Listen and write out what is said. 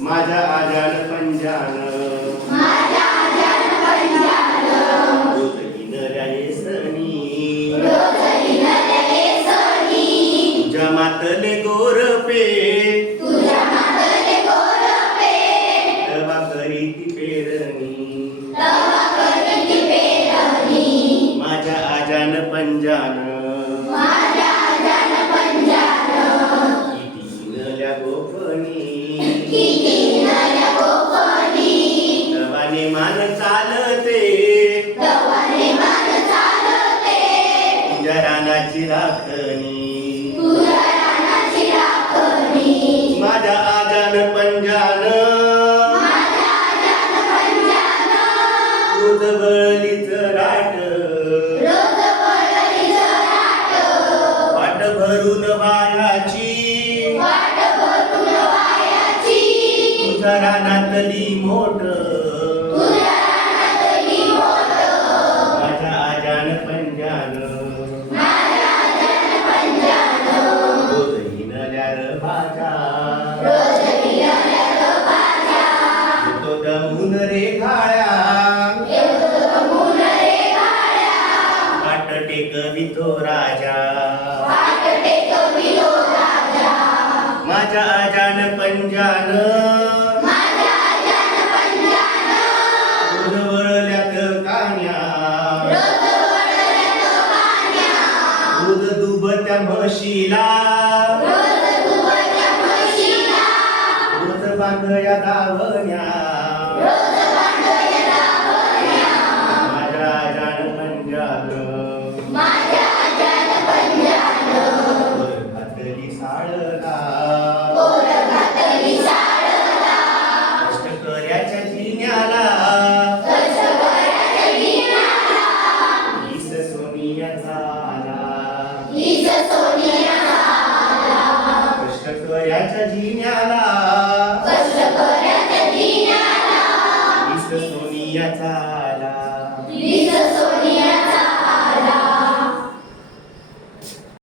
माझ्या आजान पंजान रोज किनऱ्या येसनी तुझ्या मातले गोरपे तवा करीती पेरणी माझ्या आजान पंजान तवाने मान चालते तुझ्या रानाची राखणी माझ्या आजान पंजान रोज वळलीच राट वाट भरून वायाची तुझ्या रानातली मोठ माझ्या आजान पंजान रोज हिनल्यार भाज्या तो दमून रे खाळ्या वाट टेकवितो राजा माझ्या आजान पंजान दूध दुभत्या म्हशीला रोज बांधया दावण्या माझ्या आजान पंजान घातली साळला कष्टकऱ्याच्या जिन्याला ईस सोनियाचा कष्टकऱ्याच्या जिन्याला ईस सोनियाचा